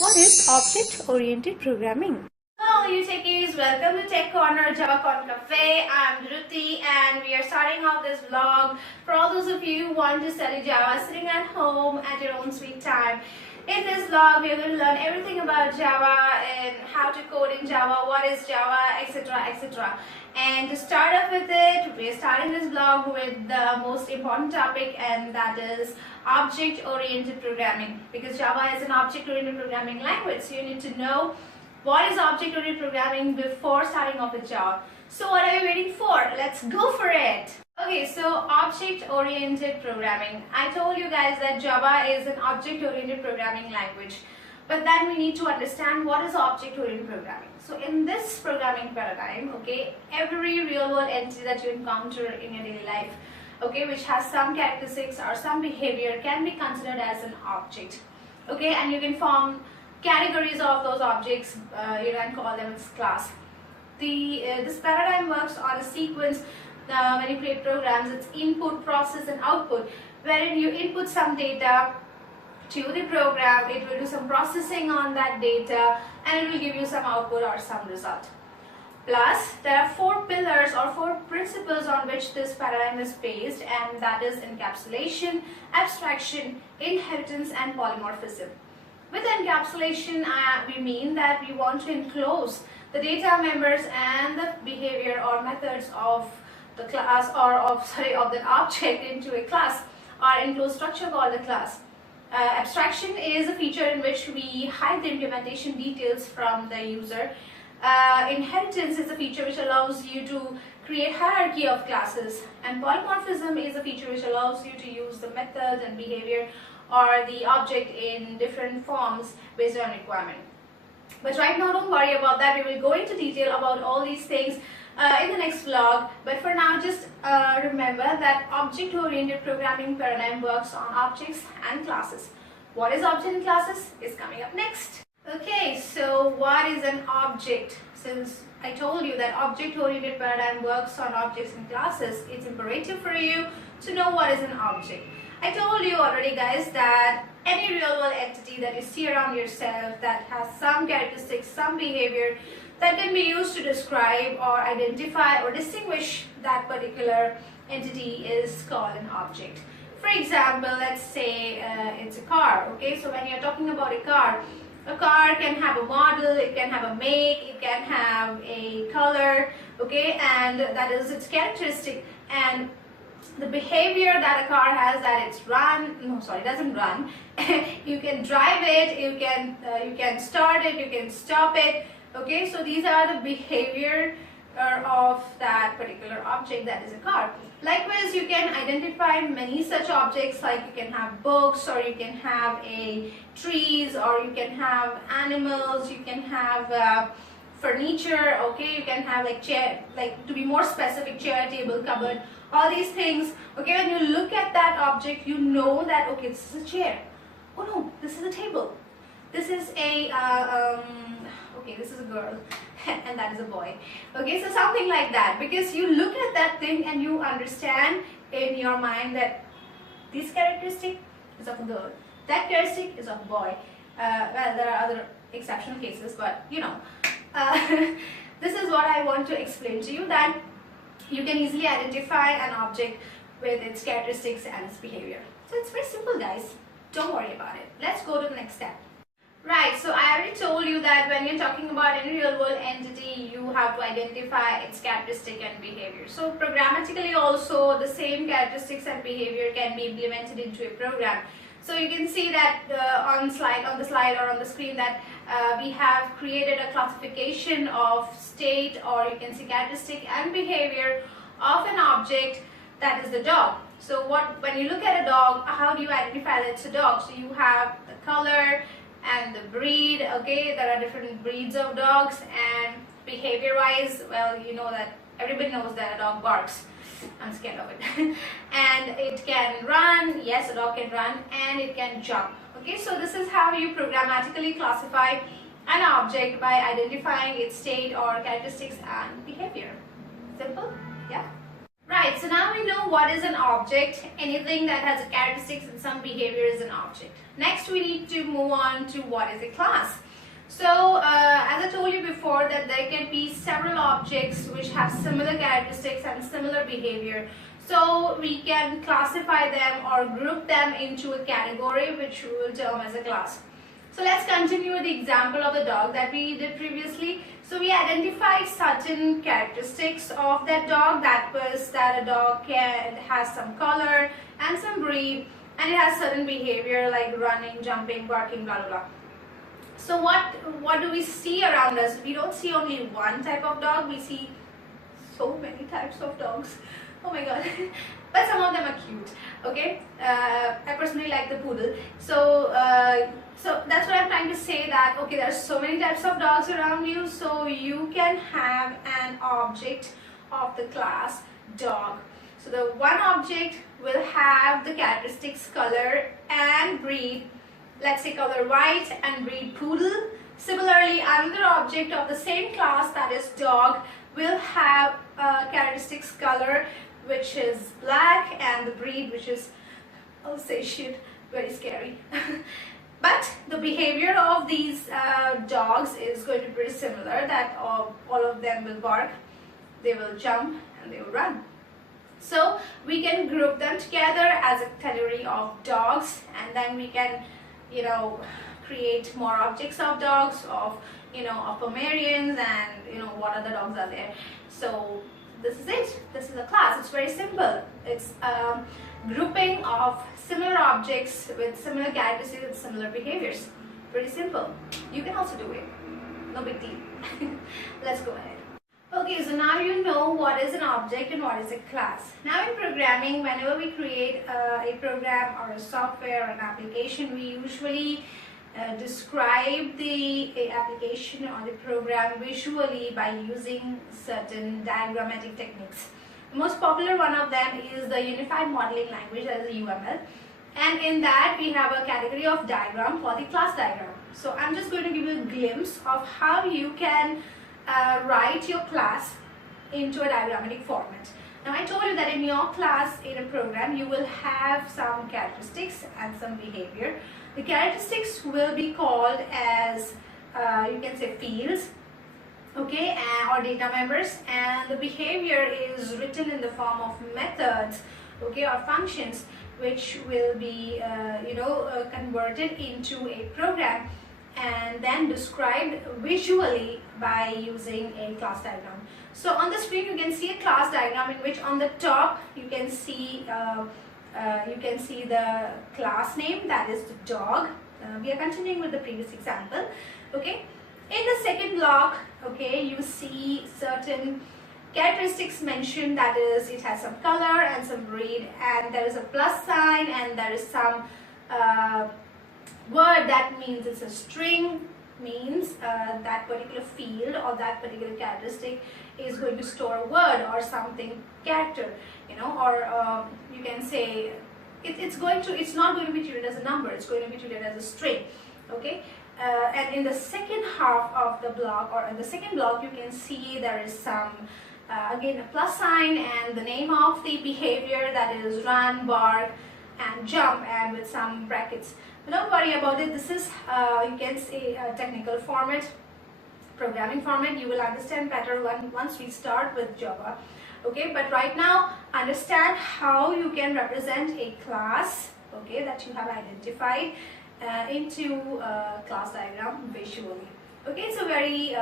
What is object-oriented programming? Hello you techies, welcome to TechCorner-JavaConCafe. I'm Dhruti and we are starting off this vlog for all those of you who want to study Java sitting at home at your own sweet time. In this vlog, we are going to learn everything about Java and how to code in Java, what is Java, etc, etc. And to start off with it, we are starting this vlog with the most important topic, and that is object-oriented programming. Because Java is an object-oriented programming language, so you need to know what is object-oriented programming before starting off with Java. So what are you waiting for? Let's go for it! Okay, so object-oriented programming. I told you guys that Java is an object-oriented programming language. But then we need to understand what is object-oriented programming. So in this programming paradigm, okay, every real-world entity that you encounter in your daily life, okay, which has some characteristics or some behavior can be considered as an object. Okay, and you can form categories of those objects, you can call them as class. This paradigm works on a sequence. When you create programs, it's input, process and output, wherein you input some data to the program, it will do some processing on that data and it will give you some output or some result. Plus, there are four pillars or four principles on which this paradigm is based, and that is encapsulation, abstraction, inheritance and polymorphism. With encapsulation, we mean that we want to enclose the data members and the behavior or methods of the class or of the object into a class or enclosed structure called a class. Abstraction is a feature in which we hide the implementation details from the user. Inheritance is a feature which allows you to create hierarchy of classes, and polymorphism is a feature which allows you to use the method and behavior or the object in different forms based on requirement. But right now, don't worry about that. We will go into detail about all these things in the next vlog. But for now, just remember that object-oriented programming paradigm works on objects and classes. What is object and classes is coming up next. Okay, so what is an object? Since I told you that object-oriented paradigm works on objects and classes, it's imperative for you to know what is an object. I told you already, guys, that any real-world entity that you see around yourself that has some characteristics, some behavior that can be used to describe or identify or distinguish that particular entity is called an object. For example, let's say it's a car. Okay, so when you're talking about a car can have a model, it can have a make, it can have a color, okay, and that is its characteristic. And the behavior that a car has, that it's it doesn't run. You can drive it, you can start it, you can stop it. Okay, so these are the behavior of that particular object that is a car. Likewise, you can identify many such objects, like you can have books, or you can have trees, or you can have animals, you can have furniture. Okay, you can have like chair, like to be more specific, chair, table, cupboard, all these things. Okay, when you look at that object, you know that okay, this is a chair. Oh no, this is a table. This is a okay, this is a girl and that is a boy. Okay, so something like that, because you look at that thing and you understand in your mind that this characteristic is of a girl, that characteristic is of a boy. Well, there are other exceptional cases, but you know, this is what I want to explain to you, that you can easily identify an object with its characteristics and its behavior. So it's very simple, guys. Don't worry about it. Let's go to the next step. Right, so I already told you that when you're talking about any real-world entity, you have to identify its characteristic and behavior. So programmatically also, the same characteristics and behavior can be implemented into a program. So you can see that on the slide or on the screen that we have created a classification of state, or you can see characteristic and behavior of an object, that is the dog. So when you look at a dog, how do you identify that it's a dog? So you have the color and the breed. Okay, there are different breeds of dogs, and behavior wise, well, you know that everybody knows that a dog barks. I'm scared of it. And it can run. Yes, a dog can run, and it can jump. Okay, so this is how you programmatically classify an object, by identifying its state or characteristics and behavior. Simple? Yeah. Right, so now we know what is an object. Anything that has a characteristics and some behavior is an object. Next, we need to move on to what is a class. So, as I told you before, that there can be several objects which have similar characteristics and similar behavior. So, we can classify them or group them into a category which we will term as a class. So, let's continue with the example of the dog that we did previously. So, we identified certain characteristics of that dog. That was that a dog has some color and some breed, and it has certain behavior like running, jumping, barking, blah blah blah. So what do we see around us? We don't see only one type of dog, we see so many types of dogs. Oh my god. But some of them are cute. Okay, I personally like the poodle. So that's what I'm trying to say, that okay, there's so many types of dogs around you, so you can have an object of the class dog. So the one object will have the characteristics color and breed. Let's say color white and breed poodle. Similarly, another object of the same class, that is dog, will have characteristics color which is black and the breed which is, I'll say shit, very scary. But the behavior of these dogs is going to be pretty similar, that all of them will bark, they will jump and they will run. So we can group them together as a category of dogs, and then we can create more objects of dogs, of Pomeranians, and what other dogs are there. So this is it. This is a class. It's very simple. It's a grouping of similar objects with similar characteristics and similar behaviors. Pretty simple. You can also do it. No big deal. Let's go ahead. Okay, so now you know what is an object and what is a class. Now in programming, whenever we create a program or a software or an application, we usually describe the application or the program visually by using certain diagrammatic techniques. The most popular one of them is the Unified Modeling Language, that is UML. And in that we have a category of diagram called the class diagram. So I'm just going to give you a glimpse of how you can write your class into a diagrammatic format. Now I told you that in your class, in a program, you will have some characteristics and some behavior. The characteristics will be called as you can say fields, okay, or data members, and the behavior is written in the form of methods, okay, or functions, which will be converted into a program and then described visually by using a class diagram. So on the screen you can see a class diagram in which on the top you can see the class name, that is the dog. We are continuing with the previous example. Okay, in the second block, okay, you see certain characteristics mentioned, that is it has some color and some breed, and there is a plus sign, and there is some word that means it's a string, means that particular field or that particular characteristic is going to store a word or something character, or you can say it's not going to be treated as a number, it's going to be treated as a string. Okay, and in the second half of the block, or in the second block, you can see there is some again a plus sign and the name of the behavior, that is run, bark and jump, and with some brackets. But don't worry about it. This is you can say a technical format, programming format. You will understand better once we start with Java. Okay, but right now understand how you can represent a class, okay, that you have identified into a class diagram visually. Okay, it's a very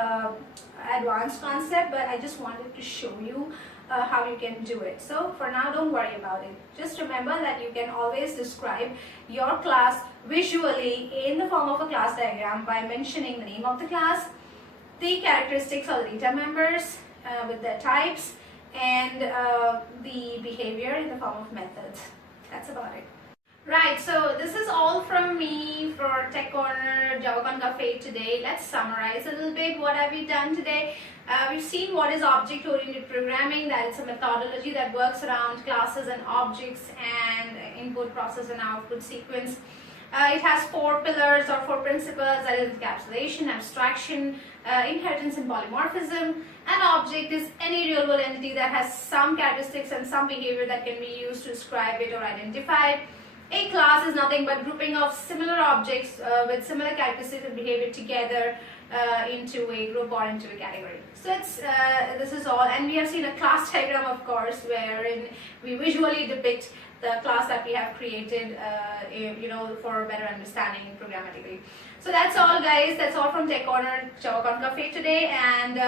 advanced concept, but I just wanted to show you how you can do it. So for now, don't worry about it. Just remember that you can always describe your class visually in the form of a class diagram by mentioning the name of the class, the characteristics or the data members with their types, and the behavior in the form of methods. That's about it. Right, so this is all from me for TechCorner-JavaConCafe today. Let's summarize a little bit. What have we done today? We've seen what is object-oriented programming, that it's a methodology that works around classes and objects and input, process and output sequence. It has 4 pillars or 4 principles, that is encapsulation, abstraction, inheritance and polymorphism. An object is any real-world entity that has some characteristics and some behavior that can be used to describe it or identify it. A class is nothing but grouping of similar objects with similar characteristics and behavior together into a group or into a category. So this is all, and we have seen a class diagram, of course, wherein we visually depict the class that we have created, for better understanding programmatically. So that's all, guys. That's all from TechCorner-JavaConCafe today, and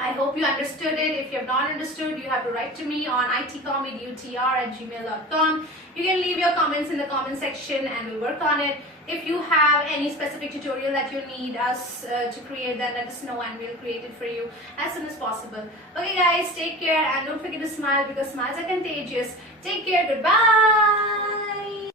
I hope you understood it. If you have not understood, you have to write to me on itcomedutr@gmail.com. You can leave your comments in the comment section and we'll work on it. If you have any specific tutorial that you need us to create, then let us know and we'll create it for you as soon as possible. Okay guys, take care and don't forget to smile because smiles are contagious. Take care, goodbye.